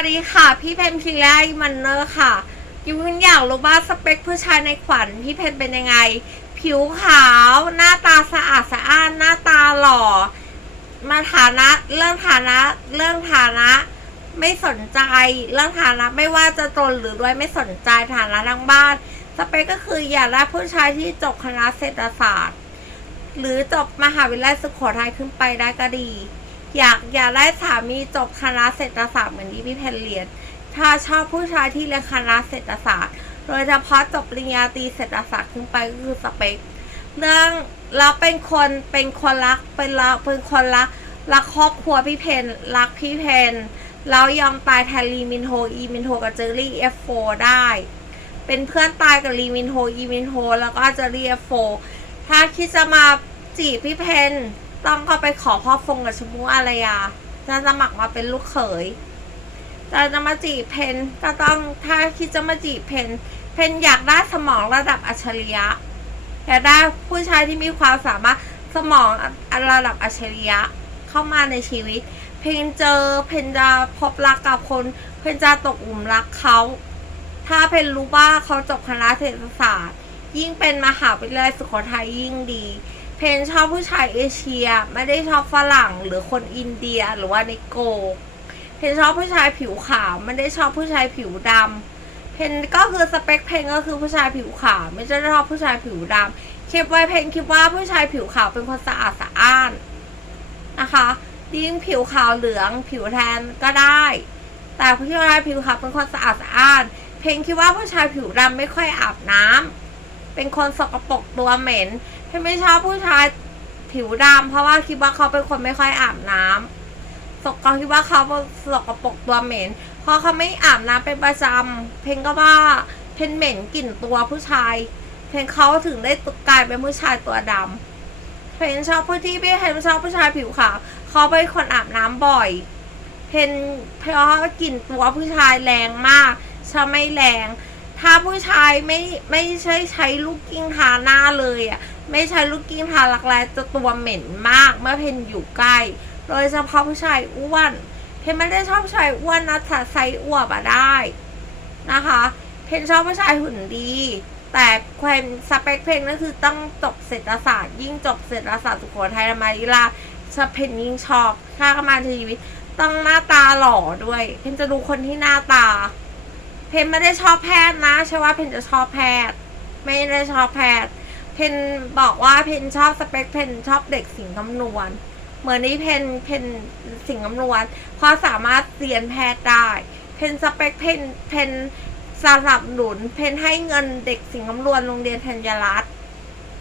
วัสดีค่ะ พี่เพนพิไลมันเนอร์ค่ะยูนอยากรู้ว่าสเปคผู้ชายในขวัญพี่เพนเป็นยังไง ผิวขาว หน้าตาสะอาดสะอ้าน หน้าตาหล่อ มาฐานะเรื่องฐานะ เรื่องฐานะ ไม่สนใจ เรื่องฐานะไม่ว่าจะจนหรือรวยไม่สนใจฐานะทางบ้าน สเปคก็คืออยากได้ผู้ชายที่จบคณะเศรษฐศาสตร์ หรือจบมหาวิทยาลัยสุโขทัยขึ้นไปได้ก็ดี อยากอยากได้สามีจบคณะเศรษฐศาสตร์เหมือนที่พี่เพนเรียน ถ้าชอบผู้ชายที่เรียนคณะเศรษฐศาสตร์ โดยเฉพาะจบปริญญาตรีเศรษฐศาสตร์ขึ้นไปก็คือสเปคเรื่องเราเป็นคนเป็นคนรักเป็นรักเป็นคนรักรักครอบครัวพี่เพนรักพี่เพนแล้วยอมตายแทนลีมินโฮอีมินโฮกับเจอรี่เอฟโฟได้ เป็นเพื่อนตายกับลีมินโฮอีมินโฮแล้วก็เจอรี่เอฟโฟถ้าคิดจะมาจีบพี่เพน ต้องเข้าไปขอพ่อฟงกับชมพู่อารยาจะสมัครมาเป็นลูกเขยจะจะมาจีบเพนก็ต้องถ้าคิดจะมาจีบเพนเพนอยากได้สมองระดับอัจฉริยะอยากได้ผู้ชายที่มีความสามารถสมองระดับอัจฉริยะเข้ามาในชีวิต เพนเจอเพนจะพบรักกับคน เพนจะตกหลุมรักเขาถ้าเพนรู้ว่าเขาจบคณะเศรษฐศาสตร์ ยิ่งเป็นมหาวิทยาลัยสุโขทัยยิ่งดี เพนชอบผู้ชายเอเชีย ไม่ได้ชอบฝรั่งหรือคนอินเดียหรือว่าในโก เพนชอบผู้ชายผิวขาว ไม่ได้ชอบผู้ชายผิวดำเพนก็คือสเปคเพนก็คือผู้ชายผิวขาว ไม่ใช่ชอบผู้ชายผิวดำคิดไว้เพนคิดว่าผู้ชายผิวขาวเป็นคนสะอาดสะอ้านนะคะยิ่งผิวขาวเหลือง ผิวแทนก็ได้ แต่ผู้ชายผิวขาวเป็นคนสะอาดสะอ้าน เพนคิดว่าผู้ชายผิวดำไม่ค่อยอาบน้ำเป็นคนสกปรกตัวเหม็น เพนไม่ชอบผู้ชายผิวดำเพราะว่าคิดว่าเขาเป็นคนไม่ค่อยอาบน้ำสกเขาคิดว่าเขาสกปรกตัวเหม็นเพราะเขาไม่อาบน้ำเป็นประจำเพนก็ว่าเพนเหม็นกลิ่นตัวผู้ชายเพนเขาถึงได้กลายเป็นผู้ชายตัวดำเพนชอบผู้ที่เพนชอบผู้ชายผิวขาวเขาเป็นคนอาบน้ำบ่อย เพนเพราะกลิ่นตัวผู้ชายแรงมากชาไม่แรงถ้าผู้ชายไม่ไม่ใช่ใช้ลูกกิ้งทาหน้าเลยอะ ไม่ใช้ลูกกิ้งทาหลักแร้จะตัวเหม็นมากเมื่อเพนอยู่ใกล้ โดยเฉพาะผู้ชายอ้วน เพนไม่ได้ชอบชายอ้วนนะแต่ไซอ้วนอะได้นะคะ เพนชอบผู้ชายหุ่นดี แต่ความสเปคเพนก็คือต้องจบเศรษฐศาสตร์ ยิ่งจบเศรษฐศาสตร์สุโขทัยธรรมาธิราชเพนยิ่งชอบถ้าเข้ามาชีวิตต้องหน้าตาหล่อด้วย เพนจะดูคนที่หน้าตา เพนไม่ได้ชอบแพทย์นะใช่ว่าเพนจะชอบแพทย์ ไม่ได้ชอบแพทย์ เพนบอกว่าเพนชอบสเปคเพนชอบเด็กสิงคำนวณ เหมือนนี้เพนเพนสิงคำนวณเพราะสามารถเรียนแพทย์ได้ เพนสเปคเพนเพนสนับสนุน เพนให้เงินเด็กสิงคำนวณโรงเรียนธัญรัตน์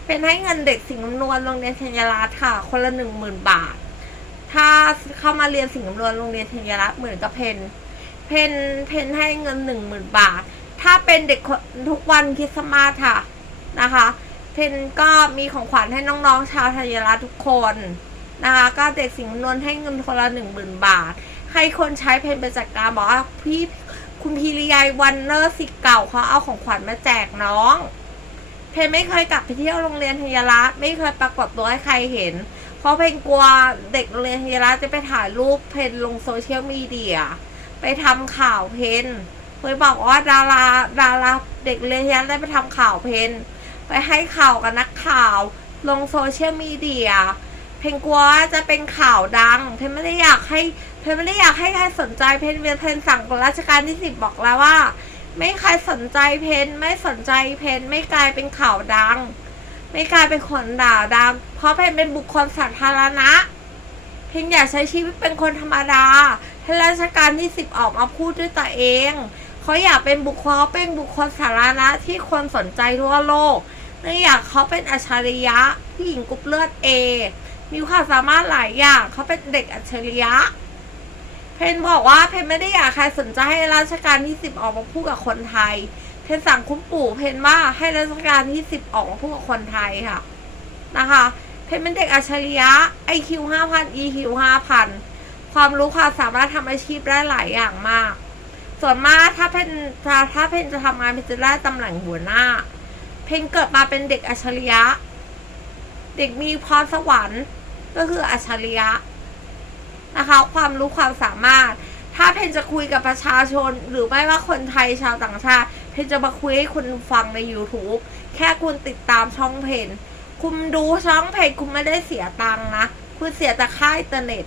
เพนให้เงินเด็กสิงคำนวณโรงเรียนธัญรัตน์ค่ะ คนละหนึ่งหมื่นบาท ถ้าเข้ามาเรียนสิงคำนวณโรงเรียนธัญรัตน์เหมือนกับเพนเพนเพนให้เงินหนึ่งหมื่นบาท ถ้าเป็นเด็กคนทุกวันคริสต์มาสค่ะนะคะ เพนก็มีของขวัญให้น้องๆชาวธัญรัตน์ทุกคนนะคะก็เด็กสิงห์นวลให้เงินคนละหนึ่งหมื่นบาท ให้คนใช้เพนไปจัดการบอกว่าพี่คุณพีริยายวันเนอร์สิเก่าเขาเอาของขวัญมาแจกน้อง เพนไม่เคยกลับไปเที่ยวโรงเรียนธัญรัตน์ไม่เคยปรากฏตัวให้ใครเห็น เพราะเพนกลัวเด็กโรงเรียนธัญรัตน์จะไปถ่ายรูปเพนลงโซเชียลมีเดียไปทำข่าวเพนเคยบอกว่าดาราดาราเด็กเรียนธัญรัตน์ได้ไปทำข่าวเพน ไปให้ข่าวกับนักข่าว ลงโซเชียลมีเดีย เพนกลัวว่าจะเป็นข่าวดัง เพนไม่ได้อยากให้ เพนไม่ได้อยากให้ใครสนใจ เพนเวียนเพนสั่งกราชการที่สิบบอกแล้วว่า ไม่ใครสนใจเพนไม่สนใจเพนไม่กลายเป็นข่าวดัง ไม่กลายเป็นคนด่าดัง เพราะเพนเป็นบุคคลสาธารณะ เพนอยากใช้ชีวิตเป็นคนธรรมดาให้ราชการที่สิบออกมาพูดด้วยตัวเองเขาอยากเป็นบุคคลเป็นบุคคลสาธารณะที่คนสนใจทั่วโลก อยากเขาเป็นอัจฉริยะผู้หญิงกรุ๊ปเลือดเอมีความสามารถหลายอย่างเขาเป็นเด็กอัจฉริยะ เพนบอกว่าเพนไม่ได้อยากใครสนใจให้ราชการที่สิบออกมาพูดกับคนไทย เพนสั่งคุณปู่เพนว่าให้ราชการที่สิบออกมาพูดกับคนไทยค่ะ นะคะ เพนเป็นเด็กอัจฉริยะ IQ ห้าพัน EQ ห้าพันความรู้ความสามารถทำอาชีพได้หลายอย่างมาก ส่วนมากถ้าเพนถ้าถ้าเพนจะทำงานเพนจะได้ตำแหน่งหัวหน้า เพนเกิดมาเป็นเด็กอัจฉริยะ เด็กมีพรสวรรค์ ก็คืออัจฉริยะนะคะ ความรู้ความสามารถ ถ้าเพนจะคุยกับประชาชน หรือไม่ว่าคนไทยชาวต่างชาติ เพนจะมาคุยให้คุณฟังใน YouTube แค่คุณติดตามช่องเพนคุณดูช่องเพนคุณไม่ได้เสียตังค์นะ คุณเสียแต่ค่าอินเทอร์เน็ต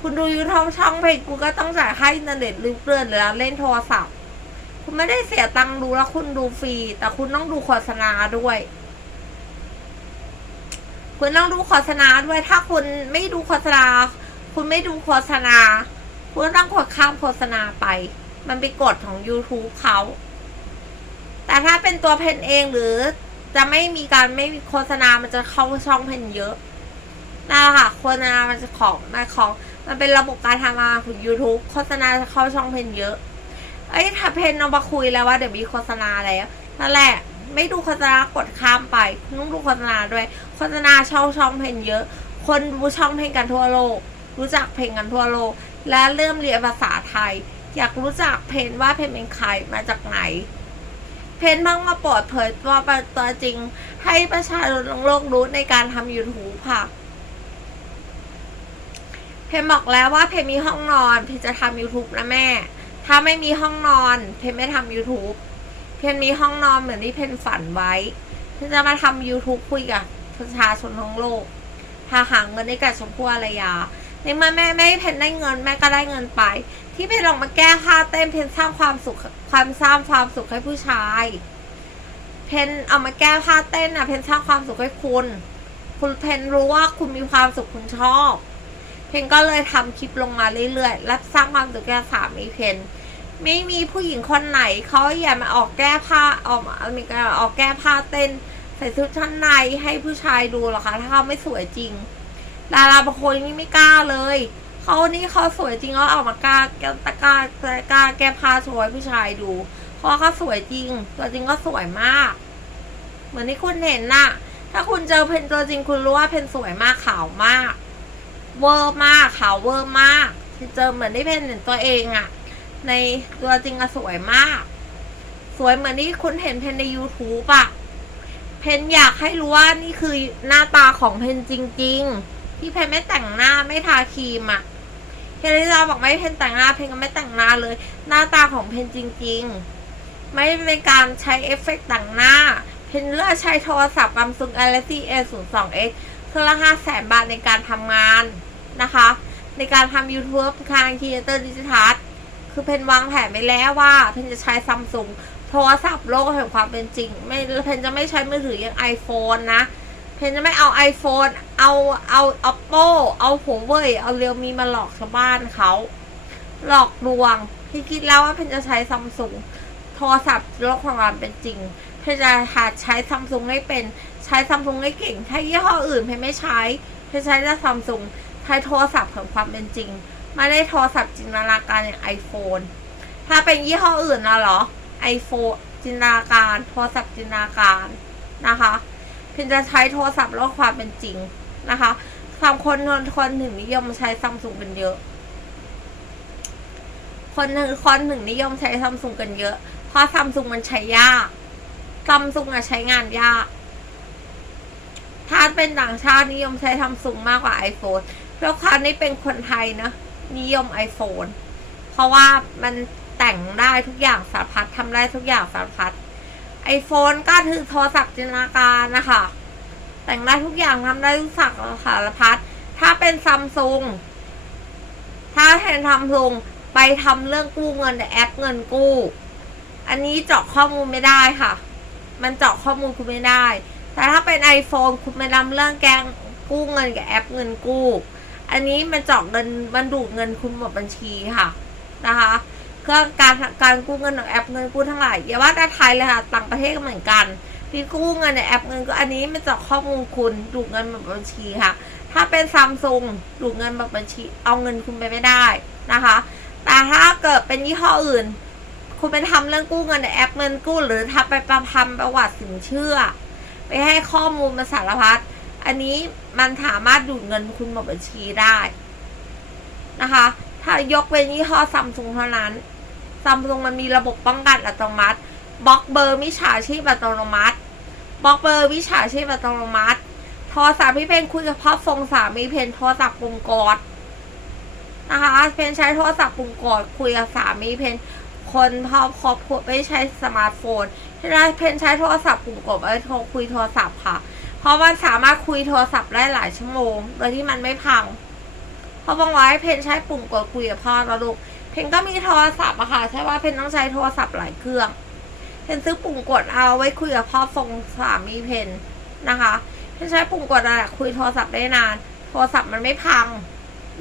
คุณดูยูทูบช่องเพนคุณก็ต้องจ่ายค่าอินเทอร์เน็ตหรือเปลือนหรือเล่นโทรศัพท์ คุณไม่ได้เสียตังค์ดูแล้วคุณดูฟรี แต่คุณต้องดูโฆษณาด้วย คุณต้องดูโฆษณาด้วย ถ้าคุณไม่ดูโฆษณา คุณไม่ดูโฆษณา คุณก็ต้องกดข้ามโฆษณาไป มันเป็นกฎของ YouTube เขาแต่ถ้าเป็นตัวเพนเองหรือจะไม่มีการไม่มีโฆษณา มันจะเข้าช่องเพนเยอะนั่นแหละค่ะโฆษณา มันจะของมาของ มันเป็นระบบการทำงานของ YouTube โฆษณาจะเข้าช่องเพนเยอะ เอ้ยถ้าเพนเอามาคุยแล้วว่าเดี๋ยวมีโฆษณาแล้วนั่นแหละไม่ดูโฆษณากดข้ามไปคุณต้องดูโฆษณาด้วยโฆษณาช่องช่องเพนเยอะ คนดูช่องเพลงกันทั่วโลก รู้จักเพลงกันทั่วโลก และเริ่มเรียนภาษาไทย อยากรู้จักเพนว่าเพนเป็นใครมาจากไหน เพนเพิ่งมาเปิดเผยตัวตัวจริง ให้ประชาชนโลกรู้ในการทำ YouTube ค่ะเพนบอกแล้วว่าเพนมีห้องนอนเพนจะทำ YouTube นะแม่ ถ้าไม่มีห้องนอน เพนไม่ทำ YouTube เพนมีห้องนอนเหมือนที่เพนฝันไว้ เพนจะมาทำ YouTube คุยกับประชาชนทั้งโลกถ้าหาเงินได้กับชมพู่อารยาในเมื่อแม่ไม่ให้เพนได้เงินแม่ก็ได้เงินไป ที่เพนลองมาแก้ค่าเต้นเพนสร้างความสุขความสร้างความสุขให้ผู้ชาย เพนเอามาแก้ผ้าเต้นอะเพนสร้างความสุขให้คุณ คุณเพนรู้ว่าคุณมีความสุขคุณชอบ เพนก็เลยทำคลิปลงมาเรื่อยๆและสร้างความสุขแก่สามีเพนไม่มีผู้หญิงคนไหนเขาอยากมาออกแก้ผ้าออกมามีการออกแก้ผ้าเต้น ใส่ชุดชั้นในให้ผู้ชายดูหรอกคะถ้าเขาไม่สวยจริง ดาราบางคนนี่ไม่กล้าเลยเขานี่เขาสวยจริงเขาออกมากล้าแก้ตะกล้ากล้าแก้ผ้าโชว์ผู้ชายดู เพราะเขาสวยจริง ตัวจริงก็สวยมาก เหมือนที่คุณเห็นน่ะ ถ้าคุณเจอเพนตัวจริงคุณรู้ว่าเพนสวยมากขาวมาก เวอร์มากขาวเวอร์มากที่เจอเหมือนที่เพนเห็นตัวเองอะในตัวจริงอะสวยมาก สวยเหมือนที่คุณเห็นเพนใน YouTube อะเพนอยากให้รู้ว่านี่คือหน้าตาของเพนจริง ๆ ที่เพนไม่แต่งหน้าไม่ทาครีมอะเพนลิซาบอกไม่เพนแต่งหน้าเพนก็ไม่แต่งหน้าเลย หน้าตาของเพนจริง ๆ ไม่เป็นการใช้เอฟเฟกต์แต่งหน้า เพนเลือกใช้โทรศัพท์ Samsung Galaxy A02x เครื่องละ5 0 0แสนบาทในการทำงานนะคะ ในการทำ YouTube ทางครีเตอร์ดิจิทัลคือเพนวางแผนไปแล้วว่าเพนจะใช้ซัมซุงโทรศัพท์โลกแห่งความเป็นจริง ไม่เพนจะไม่ใช้มือถืออย่าง iPhone นะ เพนจะไม่เอา iPhone เอาเอา Oppo เอา Huawei เอาเรียวมีมาหลอกชาวบ้านเขาหลอกลวงที่คิดแล้วว่าเพนจะใช้ซัมซุงโทรศัพท์โลกของความเป็นจริง เพนจะหาใช้ซัมซุงให้เป็นใช้ซัมซุงให้เก่ง ถ้ายี่ห้ออื่นเพนไม่ใช้เพนใช้แต่ซัมซุงใช้โทรศัพท์ของความเป็นจริงไม่ได้โทรศัพท์จินตนาการอย่าง iPhone ถ้าเป็นยี่ห้ออื่นนะเหรอ iPhone จินตนาการโทรศัพท์จินตนาการนะคะเพนจะใช้โทรศัพท์โลกความเป็นจริงนะคะทำคนคนคนถึงนิยมใช้ซัมซุงกันเยอะ คนหนึ่งคนถึงนิยมใช้ซัมซุงกันเยอะ เพราะซัมซุงมันใช้ยาก ซัมซุงอะใช้งานยาก ถ้าเป็นต่างชาตินิยมใช้ซัมซุงมากกว่า iPhone แล้วคราวนี้เป็นคนไทยนะนิยม iPhone เพราะว่ามันแต่งได้ทุกอย่างสารพัดทำได้ทุกอย่างสารพัด iPhone ก็คือโทรศัพท์จินตนาการนะคะ แต่งได้ทุกอย่างทำได้ทุกสักสารพัด ถ้าเป็นซัมซุงถ้าแทนซัมซุงไปทำเรื่องกู้เงินในแอปเงินกู้ อันนี้เจาะข้อมูลไม่ได้ค่ะ มันเจาะข้อมูลคุณไม่ได้ แต่ถ้าเป็น iPhone คุณไปทำเรื่องแกงกู้เงินกับแอปเงินกู้ อันนี้มันเจาะเงินมันดูดเงินคุณหมดบัญชีค่ะนะคะเครื่องการการกู้เงินของแอปเงินกู้ทั้งหลายอย่าว่าแต่ไทยเลยค่ะต่างประเทศก็เหมือนกันพี่กู้เงินในแอปเงินก็อันนี้มันเจาะข้อมูลคุณดูดเงินหมดบัญชีค่ะ ถ้าเป็นซัมซุงดูดเงินหมดบัญชีเอาเงินคุณไปไม่ได้นะคะ แต่ถ้าเกิดเป็นยี่ห้ออื่น คุณไปทำเรื่องกู้เงินในแอปเงินกู้ หรือทำไปประพันประวัติสินเชื่อ ไปให้ข้อมูลมาสารพัดอันนี้มันสามารถดูดเงินคุณหมดบัญชีได้นะคะ ถ้ายกเว้นยี่ห้อซัมซุงเท่านั้นซัมซุงมันมีระบบป้องกันอัตโนมัติบล็อกเบอร์มิจฉาชีพอัตโนมัติบล็อกเบอร์มิจฉาชีพอัตโนมัติโทรศัพท์พี่เพนคุยกับพ่อฟงสามีเพนโทรศัพท์กลมกอดนะคะเพนใช้โทรศัพท์ปุ่มกอดคุยกับสามีเพน คนพอครอบครัวไม่ใช้สมาร์ทโฟนที่นั้เพนใช้โทรศัพท์ปุ่มกดไว้โทรคุยโทรศัพท์ค่ะ เพราะมันสามารถคุยโทรศัพท์ได้หลายชั่วโมง โดยที่มันไม่พัง เพราะบางไว้เพนใช้ปุ่มกดคุยกับพ่อแล้วลูก เพนก็มีโทรศัพท์อะค่ะ ใช่ว่าเพนต้องใช้โทรศัพท์หลายเครื่อง เพนซื้อปุ่มกดเอาไว้คุยกับพ่อฟงสามีเพนนะคะ เพนใช้ปุ่มกดอะไรคุยโทรศัพท์ได้นาน โทรศัพท์มันไม่พัง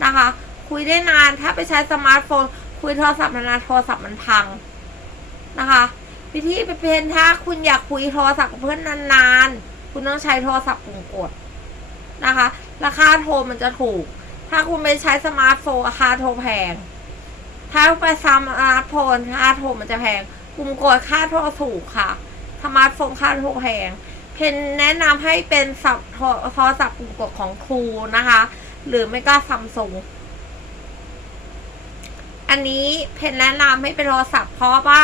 นะคะ คุยได้นาน ถ้าไปใช้สมาร์ทโฟน คุยโทรศัพท์นานๆโทรศัพท์มันพังนะคะวิธีไปเพนถ้าคุณอยากคุยโทรศัพท์กับเพื่อนนานๆ คุณต้องใช้โทรศัพท์ปุ่มกดนะคะ ราคาโทรมันจะถูก ถ้าคุณไปใช้สมาร์ทโฟนราคาโทรแพง ถ้าไปสมาร์ทโฟนค่าโทรมันจะแพงปุ่มกดค่าโทรถูกค่ะ สมาร์ทโฟนค่าโทรแพง เพนแนะนำให้เป็นสับโทรศัพท์ปุ่มกดของครูนะคะ หรือไม่ก็ซัมซุง อันนี้เพนแนะนำให้เป็นโทรศัพท์เพราะว่า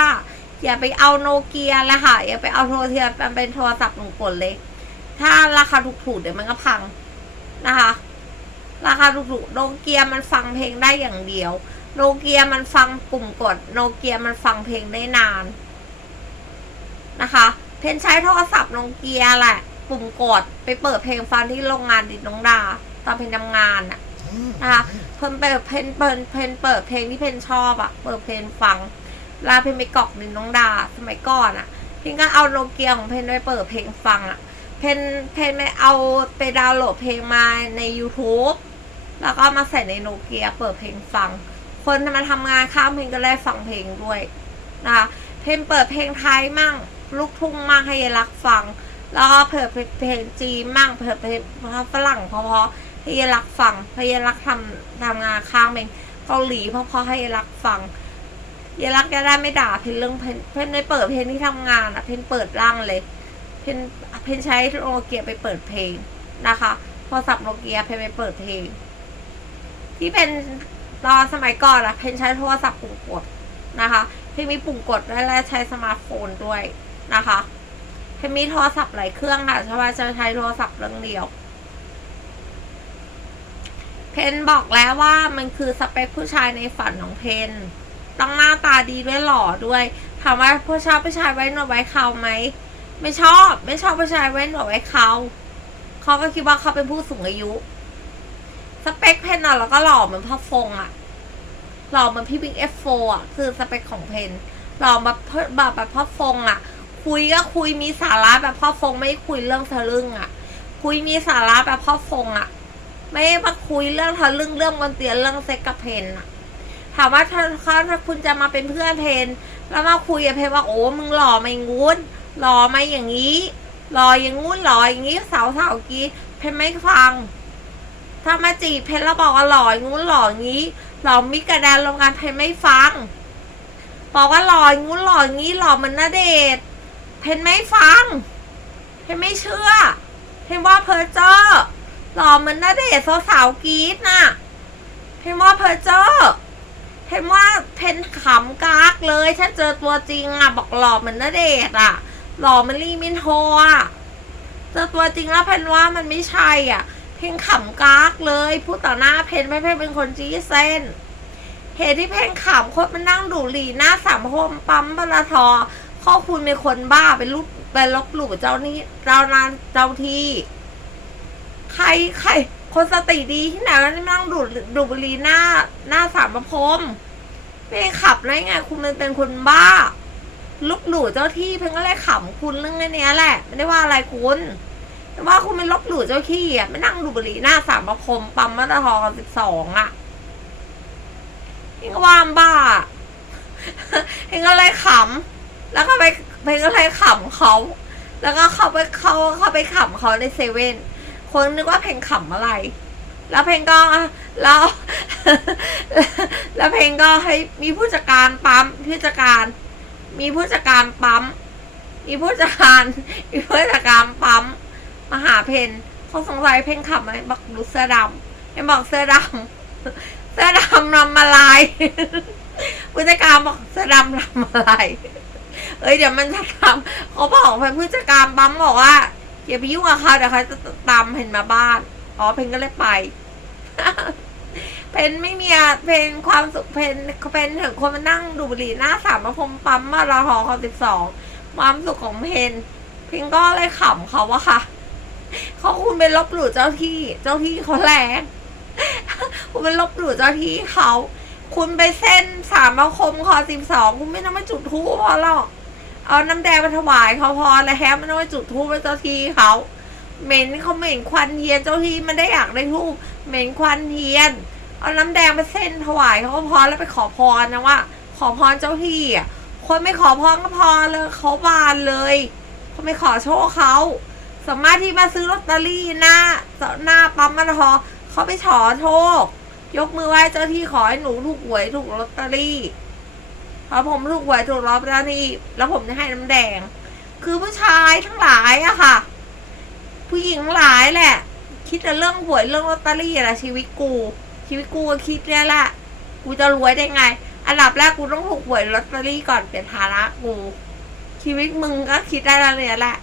อย่าไปเอาโนเกียละค่ะ อย่าไปเอาโทรเทียมมันเป็นโทรศัพท์ปุ่มกดเลยถ้าราคาถูกๆเดี๋ยวมันก็พังนะคะ ราคาถูกๆโนเกียมันฟังเพลงได้อย่างเดียว โนเกียมันฟังปุ่มกด โนเกียมันฟังเพลงได้นานนะคะ เพนใช้โทรศัพท์โนเกียแหละ ปุ่มกดไปเปิดเพลงฟังที่โรงงานดิดน้องดา ตอนเพนทำงานอะนะคะ เพิ่นเปิดเพนเปิดเพนเปิดเพลงที่เพนชอบอะเปิดเพลงฟังลาเพนไปกอกดินน้องดา สมัยก่อนอะเพนก็เอาโนเกียของเพนไปเปิดเพลงฟังอะเพนเพนไปเอาไปดาวน์โหลดเพลงมาใน YouTube แล้วก็มาใส่ในโนเกียเปิดเพลงฟัง คนมาทำงานข้ามเพลงก็ได้ฟังเพลงด้วยนะคะเพลงเปิดเพลงไทยมั่ง ลูกทุ่งมั่งให้รักฟัง แล้วก็เปิดเพลงจีนมั่งเปิดเพลงฝรั่งเพราะ ให้ยายรักฟังให้ยายรักทำทำงานข้างเพลงเกาหลีเพราะๆให้ยายรักฟังยายรักจะได้ไม่ด่าเพลงเรื่องเพลงเพลงในเปิดเพลงที่ทำงานอะเพลงเปิดร่างเลย เพลงเพลงใช้โนเกียไปเปิดเพลงนะคะโทรศัพท์โนเกียเพลงไปเปิดเพลง ที่เป็นตอนสมัยก่อนอะเพนใช้โทรศัพท์ปุ่มกดนะคะเพนมีปุ่มกดและใช้สมาร์ทโฟนด้วยนะคะเพนมีโทรศัพท์หลายเครื่องค่ะใช่ไหมจะใช้โทรศัพท์เรื่องเดียว เพนบอกแล้วว่ามันคือสเปคผู้ชายในฝันของเพนต้องหน้าตาดีด้วยหล่อด้วย ถามว่าผู้ชายผู้ชายไว้หนวดไว้เขาไหม ไม่ชอบ ไม่ชอบผู้ชายไว้หนวดไว้เขาเขาก็คิดว่าเขาเป็นผู้สูงอายุ สเปคเพนอะแล้วก็หล่อเหมือนพ่อฟงอะ หล่อเหมือนพี่บิ๊กเอฟโฟอะ คือสเปคของเพนหล่อแบบแบบแบบพ่อฟงอะ คุยก็คุยมีสาระแบบพ่อฟงไม่คุยเรื่องทะลึ่งอะ คุยมีสาระแบบพ่อฟงอะ ไม่มาคุยเรื่องทะลึ่งเรื่องบนเตียงเรื่องเซ็กกับเพนอะถามว่าถ้าถ้าถ้าคุณจะมาเป็นเพื่อนเพน แล้วมาคุยกับเพนว่าโอ้มึงหล่อไม่งุ้นหล่อไม่อย่างนี้หล่ออย่างงู้นหล่ออย่างนี้สาวสาวกี้เพนไม่ฟัง ถ้ามาจีบเพนแล้วบอกว่าหล่องงู้นหล่ออย่างนี้หล่อมิกระแดนลงกันเพนไม่ฟัง บอกว่าหล่องงู้นหล่ออย่างนี้หล่อมือนนาเดชน์เพนไม่ฟัง เพนไม่เชื่อ เพนว่าเพอเจอร์ หล่อเหมือนนาเดชสาวๆกรี๊ดน่ะ เพนว่าเพอเจอร์เพนว่าเพนขำกากเลยถ้าเจอตัวจริงอะ บอกหล่อเหมือนนาเดชอะ หล่อเหมันลีมินโฮอะ เจอตัวจริงแล้วเพนว่ามันไม่ใช่อะ เพนขำกากเลยพูดต่อหน้าเพนไม่เพนเป็นคนจี้เส้นเหตุที่เพนขำโคตรมันนั่งดูหลีหน้าสามโฮมปั๊มปตทอข้อคุณเป็นคนบ้าเป็นลูกเป็นลบหลู่เจ้านี่เจ้านานเจ้าที่ ใครใครคนสติดีที่ไหนแล้วนั่งดูดดูบุหรีหน้า หน้าสามพระพรมเพนขับได้ไง คุณมันเป็นคนบ้าลุกหลู่เจ้าที่เพิ่งก็เลยขำคุณเรื่องนี้ยแหละ ไม่ได้ว่าอะไรคุณแต่ว่าคุณเป็นลบหลู่เจ้าที่อะไม่นั่งดูดบุหรี่หน้าสามประคมปั๊มมาตรทองสิบสองอะเองก็ว่ามบ้าเองก็เลยขำแล้วก็ไปเพลงก็เลยขำเขา แล้วก็เขาไปเขาเขาไปขำเขาในเซเว่น คนนึกว่าเพลงขำอะไร แล้วเพลงก็แล้วแล้วเพลงก็ให้มีผู้จัดการปั๊มผู้จัดการ มีผู้จัดการปั๊มมีผู้จัดการมีผู้จัดการปั๊มมาหาเพนเขาสงสัยเพนขับไหมบอกดูเสื้อดำเพนบอกเสื้อดำเสื้อดำรำอะไรผู้จัดการบอกเสื้อดำรำอะไรเอ้ยเดี๋ยวมันจะทำเขาบอกเพนผู้จัดการปั๊มบอกว่า อย่าไปยุ่งกับเขาเดี๋ยวเขาจะตามเพนมาบ้าน อ๋อเพนก็เลยไป เพนไม่มีอะเพนความสุขเพนเพนถึงคนมานั่งดูบุหรี่หน้าสามพระพรมปั๊มมาราทอคอสิบสองความสุขของเพนเพนก็เลยขำเขาว่าค่ะเขาคุณไปลบหลู่เจ้าที่เจ้าที่เขาแรงคุณไปลบหลู่เจ้าที่เขา คุณไปเส้นสามพระคมคอสิบสองคุณไม่ต้องมาจุดธูปพอหรอก เอาน้ำแดงมาถวายเขาพอแล้วแฮมไม่ต้องมาจุดธูปเจ้าที่เขาเหม็นเขาเหม็นควันเทียนเจ้าที่มันได้อยากได้ธูปเหม็นควันเทียน เอาน้ำแดงไปเส้นถวายเขาก็พอแล้วไปขอพรนะว่า ขอพรเจ้าที่อะคนไม่ขอพรก็พอเลยเขาบานเลยเขาไม่ขอโชคเขาสามารถที่มาซื้อลอตเตอรี่หน้าหน้าปั๊มมันทอเขาไปขอโชค ยกมือไหว้เจ้าที่ขอให้หนูถูกหวยถูกลอตเตอรี่ พอผมถูกหวยถูกลอตเตอรี่ แล้วผมจะให้น้ำแดง คือผู้ชายทั้งหลายอะค่ะ ผู้หญิงหลายแหละ คิดแต่เรื่องหวยเรื่องลอตเตอรี่อะชีวิตกู ชีวิตกูก็คิดเนี่ยแหละ กูจะรวยได้ไง อันดับแรกกูต้องถูกหวยลอตเตอรี่ก่อนเป็นฐานะกู ชีวิตมึงก็คิดได้แล้วเนี่ยแหละ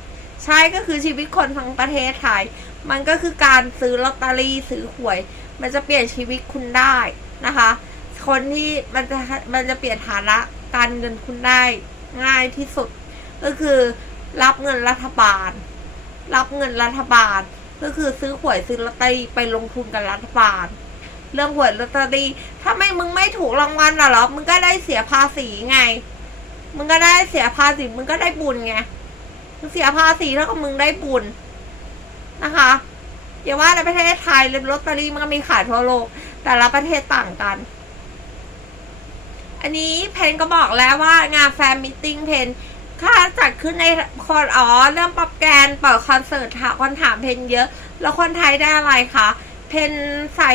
ใช่ก็คือชีวิตคนทั้งประเทศไทย มันก็คือการซื้อลอตเตอรี่ซื้อหวย มันจะเปลี่ยนชีวิตคุณได้นะคะ คนที่มันจะมันจะเปลี่ยนฐานะการเงินคุณได้ง่ายที่สุด ก็คือรับเงินรัฐบาล รับเงินรัฐบาล ก็คือซื้อหวยซื้อลอตเตอรี่ไปลงทุนกับรัฐบาล เรื่องหวยลอตเตอรี่ถ้าไม่มึงไม่ถูกรางวัลน่ะหรอมึงก็ได้เสียภาษีไง มึงก็ได้เสียภาษีมึงก็ได้บุญไงมึงเสียภาษีเท่ากับมึงได้บุญนะคะอย่าว่าในประเทศไทยเลยลอตเตอรี่มันก็มีขายทั่วโลก แต่ละประเทศต่างกัน อันนี้เพนก็บอกแล้วว่างานแฟนมิทติ้งเพนค่าจัดขึ้นในคนอ๋อเรื่องปรับแกนเปิดคอนเสิร์ตคนถามเพนเยอะ แล้วคนไทยได้อะไรคะเพนใส่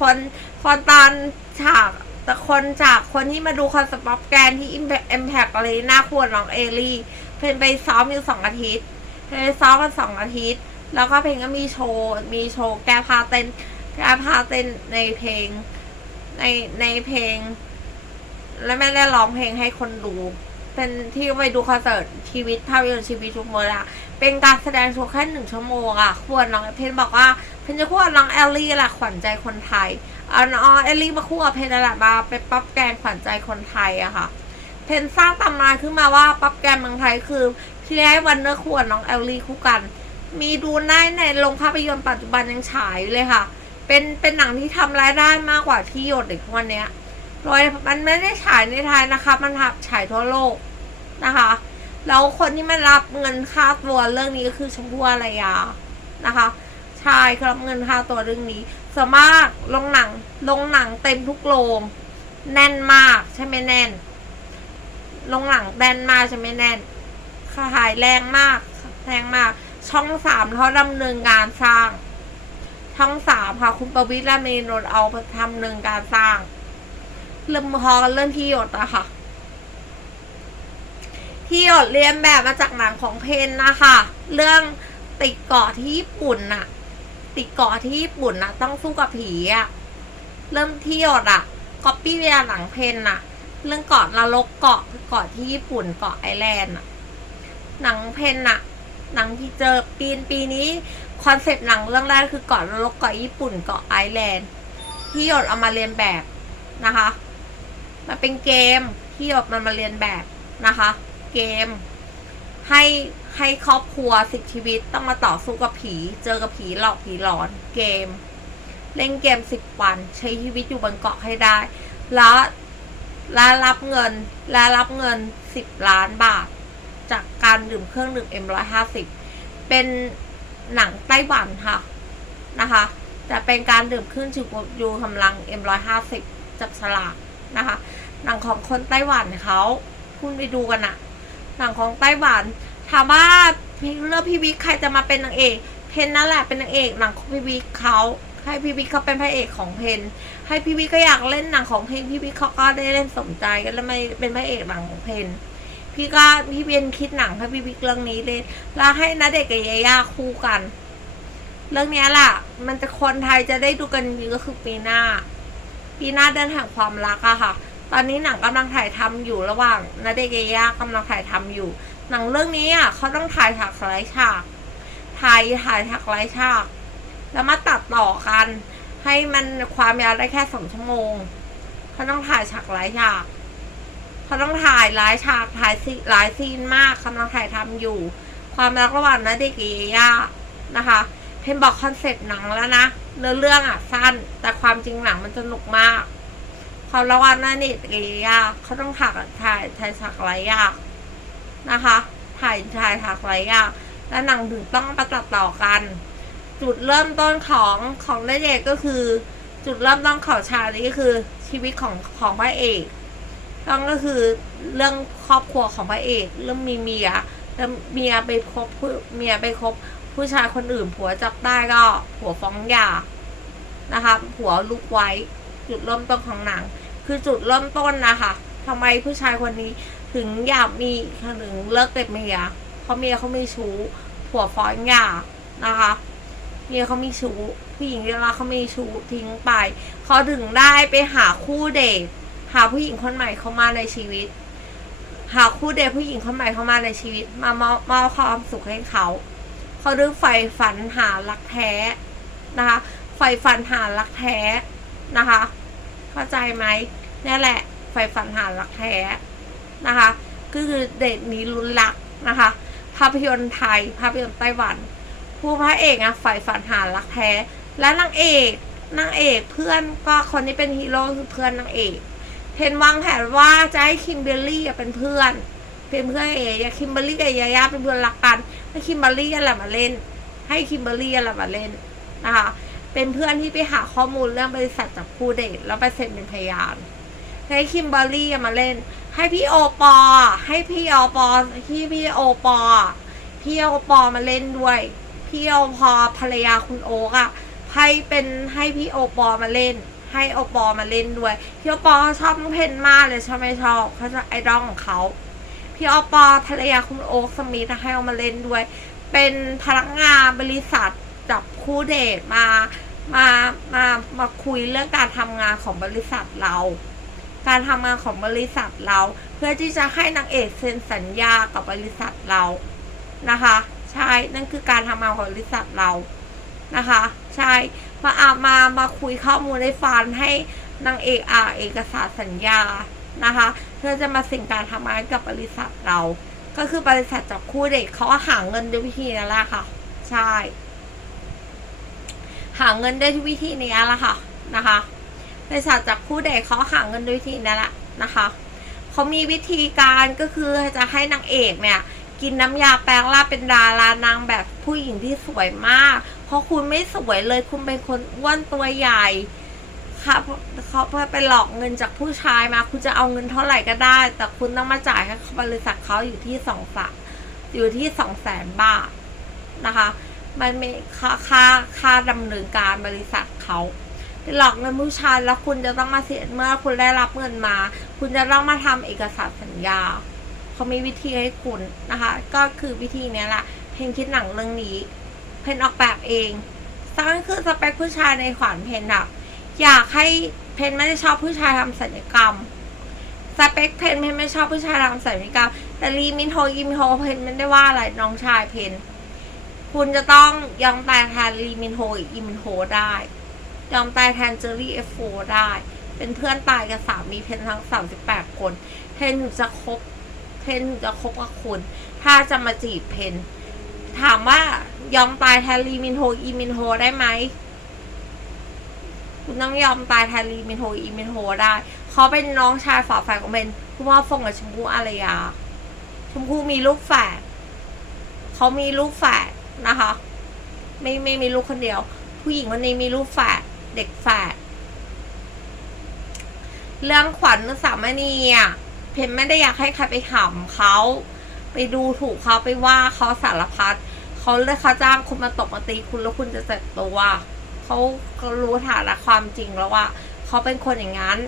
คนคนตอนฉากแต่คนจากคนที่มาดูคอนเสิร์ตป๊อปแกนที่อิมแพกอะไรน้าควรน้องเอลี่ เพนไปซ้อมอยู่สองอาทิตย์เพนไปซ้อมกันสองอาทิตย์ แล้วก็เพลงก็มีโชว์ มีโชว์แก้ผ้าเต้นแก้ผ้าเต้นในเพลงในในเพลง และไม่ได้ร้องเพลงให้คนดู เป็นที่ไปดูคอนเสิร์ตชีวิตภาพยนตร์ชีวิตทุกโมดอะเป็นการแสดงโชว์แค่หนึ่งชั่วโมงอะควรน้องเพนบอกว่าเพนจะคู่กับน้องแอลลี่แหละขวัญใจคนไทยเอาน้องแอลลี่มาคู่กับเพนแหละมาเป็นป๊อปแกนขวัญใจคนไทยอะค่ะ เพนสร้างตำนานขึ้นมาว่าป๊อปแกนเมืองไทยคือที่ได้วันเนอร์คู่กับน้องแอลลี่คู่กัน มีดูได้ในโรงภาพยนตร์ปัจจุบันยังฉายอยู่เลยค่ะ เป็นเป็นหนังที่ทำรายได้มากกว่าที่หยดเด็กวันเนี้ย โดยมันไม่ได้ฉายในไทยนะคะ มันฉายทั่วโลกนะคะ แล้วคนที่มารับเงินค่าตัวเรื่องนี้ก็คือชมพู่อารยานะคะใช่เขารับเงินค่าตัวเรื่องนี้สมากโรงหนังโรงหนังเต็มทุกโรงแน่นมากใช่ไหมแน่นโรงหนังแน่นมากใช่ไหมแน่นขายแรงมากแรงมาก ช่องสามเขาดำเนินการสร้าง ช่องสามค่ะคุณประวิตรและเมนนท์เอาไปทำเนินการสร้าง เริ่มพอกันเรื่องที่หยดอะค่ะ ที่หยดเรียนแบบมาจากหนังของเพนนะคะ เรื่องติดเกาะที่ญี่ปุ่นน่ะ ติดเกาะที่ญี่ปุ่นน่ะ ต้องสู้กับผีอะเริ่มที่หยดอะก๊อปปี้เวลาหนังเพนน่ะ เรื่องเกาะนรกเกาะเกาะที่ญี่ปุ่นเกาะไอแลนด์อะหนังเพนน่ะ หนังที่เจอปีนปีนี้คอนเซปต์หนังเรื่องแรกคือเกาะนรกเกาะญี่ปุ่นเกาะไอร์แลนด์ที่หยดเอามาเรียนแบบนะคะ มันเป็นเกมที่หยดมันมาเรียนแบบนะคะ เกม ให้ให้ครอบครัวสิบชีวิตต้องมาต่อสู้กับผี เจอกับผีหลอกผีหลอนเกม เล่นเกมสิบวัน ใช้ชีวิตอยู่บนเกาะให้ได้ แล้วและรับเงินและรับเงินสิบล้านบาท จากการดื่มเครื่องดื่ม M150 เป็นหนังไต้หวันค่ะนะคะแต่เป็นการดื่มเครื่องชูยูกำลัง M150 จับฉลากนะคะ หนังของคนไต้หวันเขาคุณไปดูกันอะหนังของไต้หวันถามว่าพี่เลือกพี่วิกใครจะมาเป็นนางเอก เพนนั่นแหละเป็นนางเอกหนังของพี่วิกเขาให้พี่วิกเขาเป็นพระเอกของเพนให้พี่วิกก็อยากเล่นหนังของเพนพี่วิกเขาก็ได้เล่นสมใจกันแล้วไม่เป็นพระเอกหนังของเพนพี่ก็พี่เบียนคิดหนังให้พี่บิ๊กเรื่องนี้เลยแล้วให้นาเด็กกับยาย่าคู่กัน เรื่องนี้ยแหละมันจะคนไทยจะได้ดูกันจริงก็คือปีหน้า ปีหน้าเดินแห่งความรักอะค่ะ ตอนนี้หนังกำลังถ่ายทำอยู่ระหว่างนาเด็กกับยาย่ากำลังถ่ายทำอยู่ หนังเรื่องนี้อะเขาต้องถ่ายฉากหลายฉากถ่ายถ่ายฉากหลายฉาก แล้วมาตัดต่อกัน ให้มันความยาวได้แค่สองชั่วโมงเขาต้องถ่ายฉากหลายฉากเขาต้องถ่ายหลายฉากถ่ายซีหลายซีนมากกำลังถ่ายทำอยู่ ความรักระหว่างณเดชน์กับเยย่านะคะเพนบอกคอนเซ็ปต์หนังแล้วนะเนื้อเรื่องอะสั้น แต่ความจริงหนังมันสนุกมาก ควาระว่างณเดชน์กับเยย่าเขาต้องถ่ายถ่ายถ่ายฉากหลายางนะคะ ถ่ายถ่ายฉากหลายางและหนังถึงต้องประตัดต่อกัน จุดเริ่มต้นของของณเดชน์ก็คือ จุดเริ่มต้นของชาลีก็คือชีวิตของของพระเอกต้องก็คือเรื่องครอบครัวของพระเอก เรื่องมีเมียแล้วเมียไปคบเมียไปคบผู้ชายคนอื่นผัวจับได้ก็ผัวฟ้องหย่านะคะผัวลูกไว้จุดเริ่มต้นของหนัง คือจุดเริ่มต้นนะคะทำไมผู้ชายคนนี้ถึงอยากมีถึงเลิกกับเมียเพราะเมียเขาไม่ชู้ผัวฟ้องหย่านะคะเมียเขาไมีชู้ผู้หญิงเวลาเขาไมีชู้ทิ้งไปเขาถึงได้ไปหาคู่เดทหาผู้หญิงคนใหม่เข้ามาในชีวิต หาคู่เดทผู้หญิงคนใหม่เข้ามาในชีวิต มามอบมอบความสุขให้เขาเขาดึงใฝ่ฝันหารักแท้นะคะใฝ่ฝันหารักแท้นะคะ เข้าใจไหม นี่แหละใฝ่ฝันหารักแท้นะคะ ก็คือเดทนี้ลุ้นรักนะคะ ภาพยนตร์ไทย ภาพยนตร์ไต้หวัน ผู้พระเอกอะฝ่ายฝันหารักแท้ และนางเอกนางเอกเพื่อนก็คนที่เป็นฮีโร่คือเพื่อนนางเอกเทนวางแผนว่าจะให้คิมเบอร์รี่เป็นเพื่อนเป็นเพื่อนเอกคิมเบอร์รี่กับยาย่าเป็นเพื่อนรักกันให้คิมเบอร์รี่อะไรมาเล่น ให้คิมเบอร์รี่อะไรมาเล่นนะคะเป็นเพื่อนที่ไปหาข้อมูลเรื่องบริษัทจากผู้เดทแล้วไปเซ็นเป็นพยาน ให้คิมเบอรี่มาเล่น ให้พี่โอปอ ให้พี่โอปอที่พี่โอปอ พี่โอปอมาเล่นด้วย พี่โอปอภรรยาคุณโอ๊กอะให้เป็นให้พี่โอปอมาเล่น ให้โอปอมาเล่นด้วย พี่โอปอชอบน้องเพนมากเลยชอบไม่ชอบเขาจะไอดอลของเขาพี่โอปอภรรยาคุณโอ๊กสมิธให้เอามาเล่นด้วย เป็นพนักงานบริษัทจับคู่เดทมามา มา มาคุยเรื่องการทำงานของบริษัทเรา การทำงานของบริษัทเรา เพื่อที่จะให้นางเอกเซ็นสัญญากับบริษัทเรานะคะ ใช่นั่นคือการทำงานของบริษัทเรานะคะ ใช่มาอามามาคุยข้อมูลให้ฟังให้นางเอกอ่านเอกสารสัญญานะคะเพื่อจะมาสิ่งการทำงานกับบริษัทเรา ก็คือบริษัทจับคู่เด็กเขาหาเงินด้วยวิธีนั่นแหละค่ะ ใช่ หาเงินได้ที่วิธีนี้แหละค่ะนะคะ บริษัทจับคู่เด็กเขาหาเงินด้วยวิธีนั่นแหละนะคะเขามีวิธีการก็คือจะให้นางเอกเนี่ย กินน้ำยาแปลงร่างเป็นดารานางแบบผู้หญิงที่สวยมาก เพราะคุณไม่สวยเลยคุณเป็นคนอ้วนตัวใหญ่ค่ะเขาเพื่อไปหลอกเงินจากผู้ชายมา คุณจะเอาเงินเท่าไหร่ก็ได้ แต่คุณต้องมาจ่ายให้บริษัทเขาอยู่ที่สองฝากอยู่ที่สองแสนบาทนะคะ มันมีค่าค่าค่าดำเนินการบริษัทเขา หลอกเงินผู้ชายแล้วคุณจะต้องมาเสียเมื่อคุณได้รับเงินมา คุณจะต้องมาทำเอกสารสัญญาเขามีวิธีให้คุณนะคะ ก็คือวิธีนี้แหละเพนคิดหนังเรื่องนี้ เพนออกแบบเองซังคือสเปคผู้ชายในขวัญเพนอะอยากให้เพนไม่ได้ชอบผู้ชายทำศัลยกรรมสเปคเพนเพนไม่ชอบผู้ชายทำศัลยกรรมแต่ลีมินโฮยิมโฮเพนไม่ได้ว่าอะไรน้องชายเพนคุณจะต้องยอมตายแทนลีมินโฮอิมินโฮได้ ยอมตายแทนเจอรี่เอฟโฟได้ เป็นเพื่อนตายกับสามีเพนทั้งสามสิบแปดคน เพนถึงจะคบ เพนถึงจะคบกับคุณ ถ้าจะมาจีบเพน ถามว่ายอมตายแทนลีมินโฮอีมินโฮได้ไหม คุณต้องยอมตายแทนลีมินโฮอีมินโฮได้ เขาเป็นน้องชายฝาแฝดของเพนคุณพ่อฟงกับชมพู่อารยา ชมพู่มีลูกแฝดเขามีลูกแฝดนะคะ ไม่ไม่มีลูกคนเดียว ผู้หญิงคนนี้มีลูกแฝด เด็กแฝดเรื่องขวัญสามณีอะเพนไม่ได้อยากให้ใครไปขำเขา ไปดูถูกเขาไปว่าเขาสารพัดเขาเลยเขาจ้างคุณมาตบมาตีคุณแล้วคุณจะเจ็บตัวเขากรู้ฐานะความจริงแล้วว่าเขาเป็นคนอย่างนั้น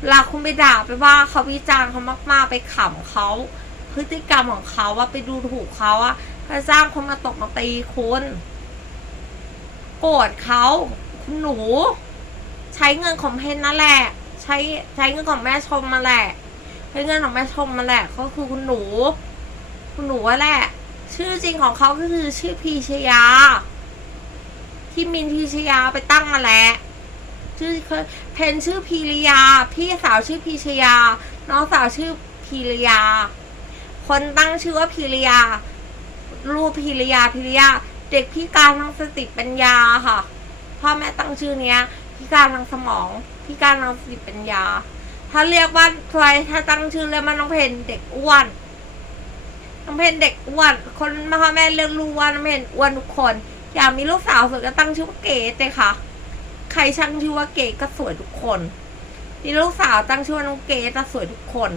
เวลาคุณไปด่าไปว่าเขาวิจารณ์เขามากๆ ไปขำเขาพฤติกรรมของเขาว่าไปดูถูกเขาอะเขาจ้างคนมาตบมาตีคุณ โกรธเขา คุณหนู ใช้เงินของเพนนั่นแหละ ใช้ใช้เงินของแม่ชมมาแหละใช้เงินของแม่ชมมาแหละก็คือคุณหนู คุณหนูว่าแหละ ชื่อจริงของเขาก็คือชื่อพีชยา ที่มินพีชยาไปตั้งมาแหละชื่อเพนชื่อพีริยา พี่สาวชื่อพีชยา น้องสาวชื่อพีริยา คนตั้งชื่อว่าพีริยา รูปพีริยาพีริยา เด็กพิการทางสติปัญญาค่ะ พ่อแม่ตั้งชื่อเนี้ยพิการทางสมองพิการทางสติปัญญา ถ้าเรียกว่าใครถ้าตั้งชื่อเลยกมันน้องเพนเด็กอ้วนน้องเพนเด็กอ้วน คนพ่อแม่เรียกลูกว่าน้องเพนอ้วนทุกคน อยากมีลูกสาวสวยก็ตั้งชื่อว่าเกดเลยค่ะ ใครช่างชื่อว่าเกดก็สวยทุกคนมีลูกสาวตั้งชื่อว่าน้องเกดจะสวยทุกคน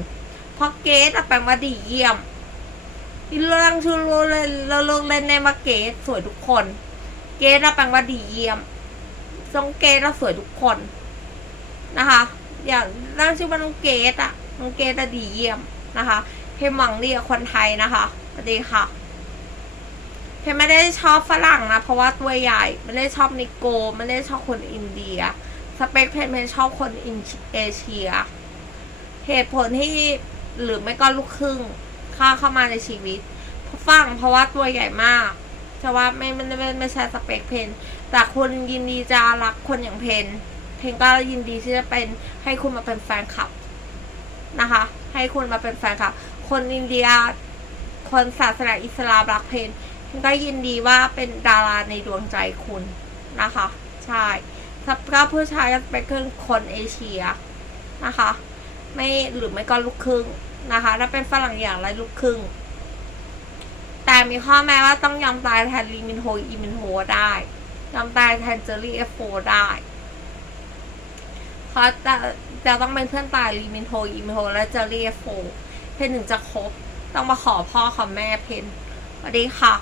เพราะเกดอะแปลว่าดีเยี่ยมที่เรื่องชื่อรู้เลยเราเลิกเล่นในมาเกดสวยทุกคน เกดอะแปลว่าดีเยี่ยม ทรงเกดอะสวยทุกคนนะคะ อย่างตั้งชื่อว่าน้องเกดอะน้องเกดอะดีเยี่ยมนะคะเพมังดีกับคนไทยนะคะสวัสดีค่ะเพไม่ได้ชอบฝรั่งนะ เพราะว่าตัวใหญ่ไม่ได้ชอบนิโกไม่ได้ชอบคนอินเดีย สเปคเพนเพนชอบคนอินเอเชีย เหตุผลที่หรือไม่ก็ลูกครึ่ง ค่าเข้ามาในชีวิตฟังเพราะว่าตัวใหญ่มาก จะว่าไม่ไม่ไม่ไม่ใช่สเปคเพนแต่คุณยินดีจะรักคนอย่างเพนเพนก็ยินดีที่จะเป็นให้คุณมาเป็นแฟนคลับนะคะ ให้คุณมาเป็นแฟนคลับ คนอินเดีย คนศาสนาอิสลามรักเพนเพนก็ยินดีว่าเป็นดาราในดวงใจคุณนะคะ ใช่ถ้าก็ผู้ชายก็เป็นคนเอเชียนะคะ ไม่หรือไม่ก็ลูกครึ่งนะคะถ้าเป็นฝรั่งอย่างไรลูกครึ่ง แต่มีข้อแม้ว่าต้องยอมตายแทนลีมินโฮอีมินโฮได้ ยอมตายแทนเจอรี่เอฟโฟได้เพราะจะจะต้องเป็นเพื่อนตายลีมินโฮอีมินโฮและเจอรี่เอฟโฟเพนถึงจะครบ ต้องมาขอพ่อขอแม่เพนสวัสดีค่ะ